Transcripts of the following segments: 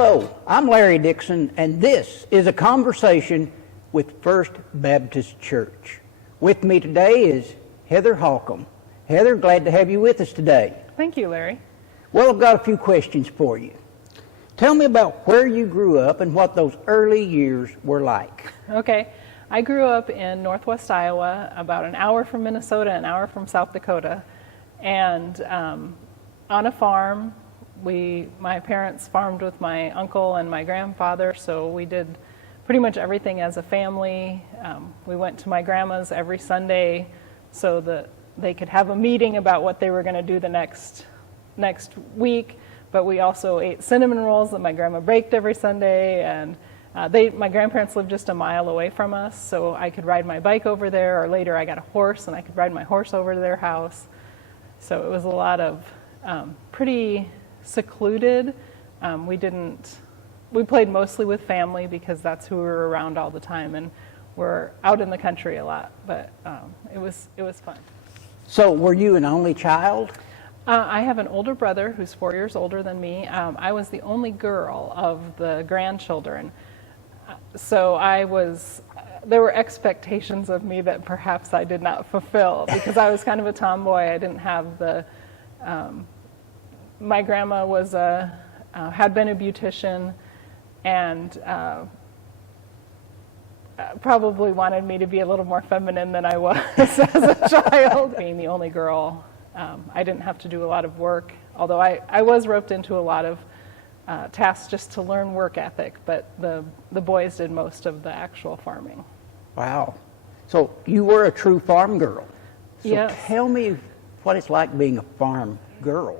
Hello, I'm Larry Dixon, and this is a conversation with First Baptist Church. With me today is Heather Holcomb. Heather, glad to have you with us today. Thank you, Larry. Well, I've got a few questions for you. Tell me about where you grew up and what those early years were like. Okay, I grew up in northwest Iowa, about an hour from Minnesota, an hour from South Dakota, and on a farm. My parents farmed with my uncle and my grandfather, so we did pretty much everything as a family. We went to my grandma's every Sunday so that they could have a meeting about what they were going to do the next week, but we also ate cinnamon rolls that my grandma baked every Sunday, and my grandparents lived just a mile away from us, so I could ride my bike over there, or later I got a horse and I could ride my horse over to their house. So it was a lot of pretty secluded. We played mostly with family because that's who we were around all the time, and we're out in the country a lot, but it was fun. So were you an only child? I have an older brother who's 4 years older than me. I was the only girl of the grandchildren, so there were expectations of me that perhaps I did not fulfill because I was kind of a tomboy. I didn't have my grandma had been a beautician and probably wanted me to be a little more feminine than I was as a child. Being the only girl, I didn't have to do a lot of work, although I was roped into a lot of tasks just to learn work ethic, but the boys did most of the actual farming. Wow. So you were a true farm girl. So yes. Tell me what it's like being a farm girl.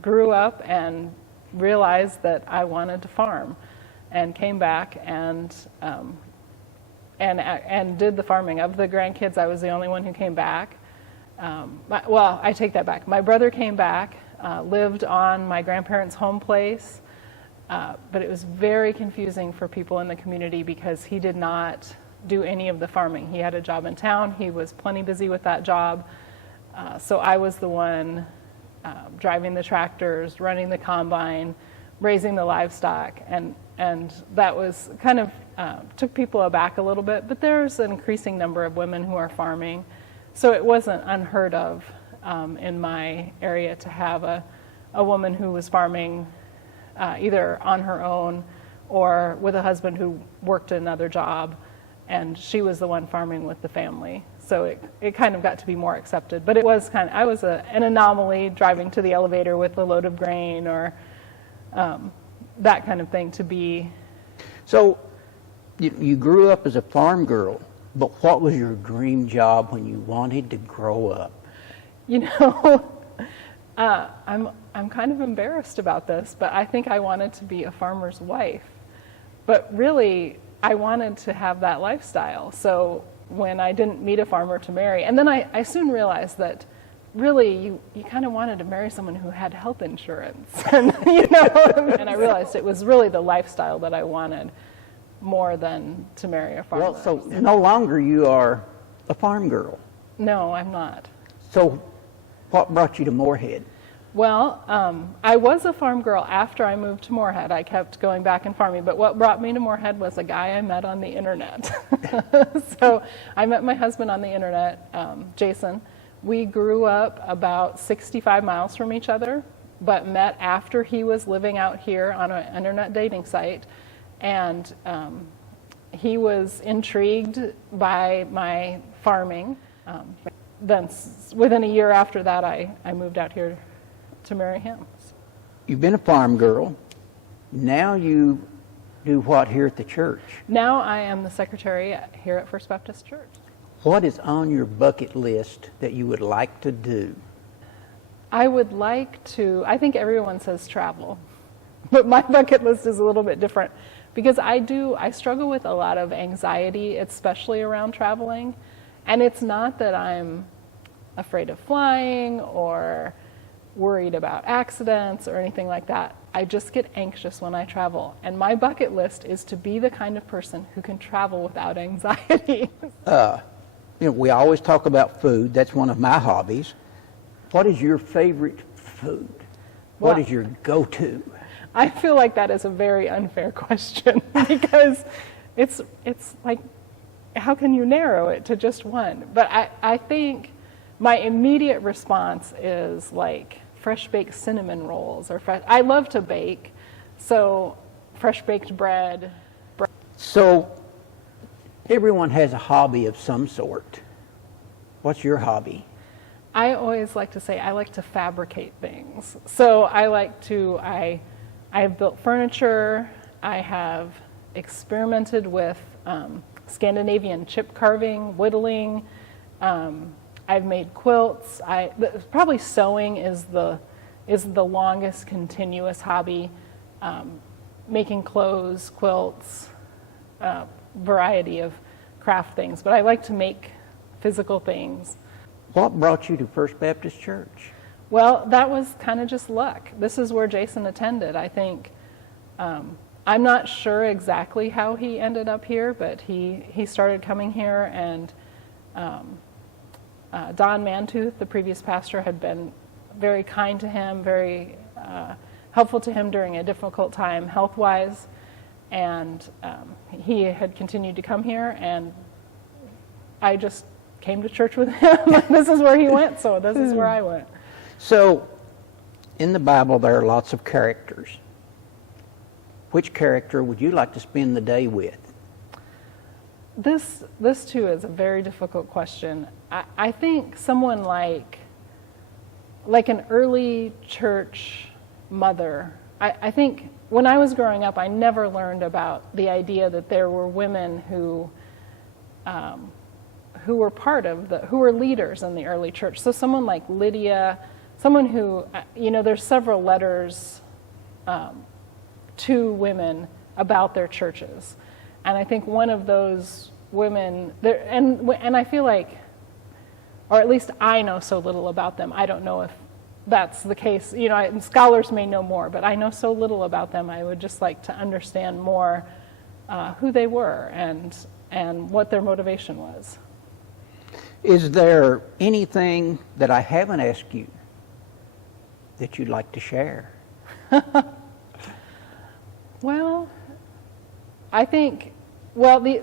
Grew up and realized that I wanted to farm, and came back and did the farming. Of the grandkids, I was the only one who came back. Well, I take that back. My brother came back, lived on my grandparents' home place, but it was very confusing for people in the community because he did not do any of the farming. He had a job in town. He was plenty busy with that job. So I was the one driving the tractors, running the combine, raising the livestock, and that was kind of took people aback a little bit, but there's an increasing number of women who are farming, so it wasn't unheard of in my area to have a woman who was farming either on her own or with a husband who worked another job, and she was the one farming with the family. So it kind of got to be more accepted. But it was I was an anomaly driving to the elevator with a load of grain or that kind of thing to be. So you grew up as a farm girl, but what was your dream job when you wanted to grow up? You know, I'm kind of embarrassed about this, but I think I wanted to be a farmer's wife. But really, I wanted to have that lifestyle. So when I didn't meet a farmer to marry, and then I soon realized that really you kind of wanted to marry someone who had health insurance, and and I realized it was really the lifestyle that I wanted more than to marry a farmer. Well, so no longer you are a farm girl. No, I'm not. So what brought you to Moorhead? Well, I was a farm girl after I moved to Moorhead. I kept going back and farming, but what brought me to Moorhead was a guy I met on the internet. So I met my husband on the internet, Jason. We grew up about 65 miles from each other, but met after he was living out here on an internet dating site, and he was intrigued by my farming. Then within a year after that, I moved out here to marry him. You've been a farm girl. Now you do what here at the church? Now I am the secretary here at First Baptist Church. What is on your bucket list that you would like to do? I think everyone says travel, but my bucket list is a little bit different because I struggle with a lot of anxiety, especially around traveling. And it's not that I'm afraid of flying or worried about accidents or anything like that. I just get anxious when I travel. And my bucket list is to be the kind of person who can travel without anxiety. We always talk about food. That's one of my hobbies. What is your favorite food? What is your go-to? I feel like that is a very unfair question because it's like, how can you narrow it to just one? But I think my immediate response is like fresh baked cinnamon rolls or I love to bake, so fresh baked bread. So everyone has a hobby of some sort. What's your hobby? I always like to say I like to fabricate things. So I have built furniture. I have experimented with Scandinavian chip carving, whittling. I've made quilts. Probably sewing is the longest continuous hobby. Making clothes, quilts, variety of craft things. But I like to make physical things. What brought you to First Baptist Church? Well, that was kind of just luck. This is where Jason attended. I think, I'm not sure exactly how he ended up here, but he started coming here, and Don Mantooth, the previous pastor, had been very kind to him, very helpful to him during a difficult time health-wise, and he had continued to come here, and I just came to church with him. This is where he went, so this is where I went. So, in the Bible, there are lots of characters. Which character would you like to spend the day with? This too is a very difficult question. I think someone like an early church mother. I think when I was growing up, I never learned about the idea that there were women who were who were leaders in the early church. So someone like Lydia, someone who, there's several letters to women about their churches. And I think one of those women, and I feel like, or at least I know so little about them, I don't know if that's the case. Scholars may know more, but I know so little about them. I would just like to understand more who they were and what their motivation was. Is there anything that I haven't asked you that you'd like to share? Well, I think the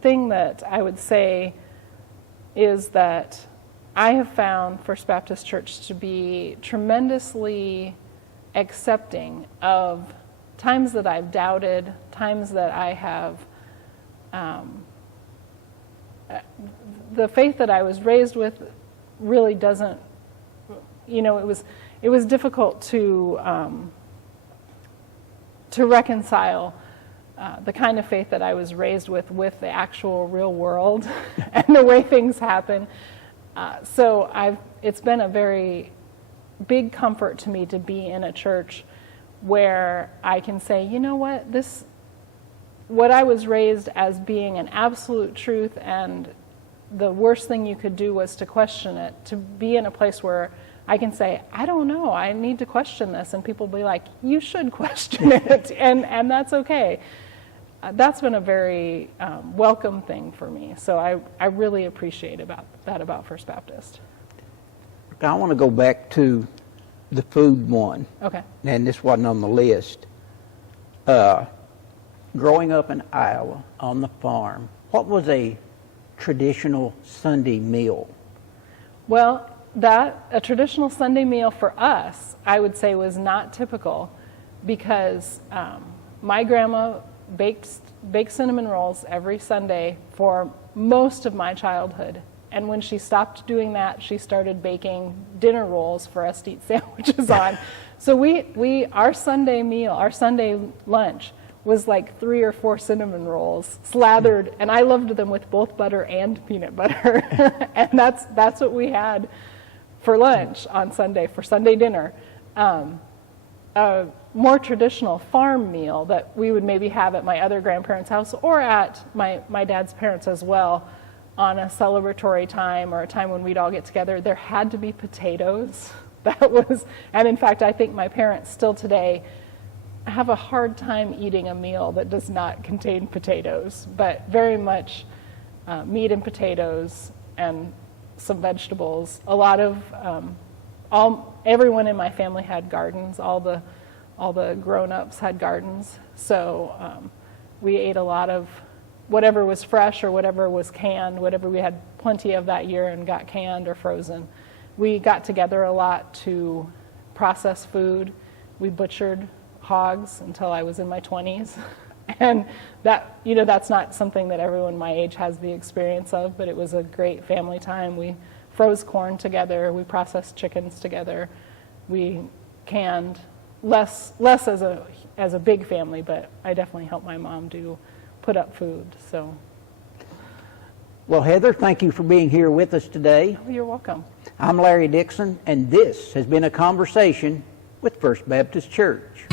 thing that I would say is that I have found First Baptist Church to be tremendously accepting of times that I've doubted, times that I have the faith that I was raised with really doesn't, it was difficult to reconcile the kind of faith that I was raised with the actual real world and the way things happen. So it's been a very big comfort to me to be in a church where I can say, you know what I was raised as being an absolute truth, and the worst thing you could do was to question it, to be in a place where I can say, I don't know, I need to question this, and people will be like, you should question it, and that's okay. That's been a very welcome thing for me, so I really appreciate that about First Baptist. I want to go back to the food one. Okay. And this wasn't on the list. Growing up in Iowa on the farm, what was a traditional Sunday meal? Well, a traditional Sunday meal for us, I would say, was not typical because my grandma baked cinnamon rolls every Sunday for most of my childhood. And when she stopped doing that, she started baking dinner rolls for us to eat sandwiches on. So our Sunday meal, our Sunday lunch, was like 3 or 4 cinnamon rolls slathered, and I loved them with both butter and peanut butter. And that's what we had for lunch on Sunday, for Sunday dinner. A more traditional farm meal that we would maybe have at my other grandparents' house or at my dad's parents as well on a celebratory time or a time when we'd all get together, there had to be potatoes. And in fact, I think my parents still today have a hard time eating a meal that does not contain potatoes, but very much meat and potatoes and some vegetables, a lot of everyone in my family had gardens. All the grown-ups had gardens. So we ate a lot of whatever was fresh or whatever was canned, whatever we had plenty of that year and got canned or frozen. We got together a lot to process food. We butchered hogs until I was in my 20s. And that, that's not something that everyone my age has the experience of, but it was a great family time. We froze corn together. We processed chickens together. We canned less as a big family, but I definitely helped my mom put up food. So. Well, Heather, thank you for being here with us today. Oh, you're welcome. I'm Larry Dixon, and this has been a conversation with First Baptist Church.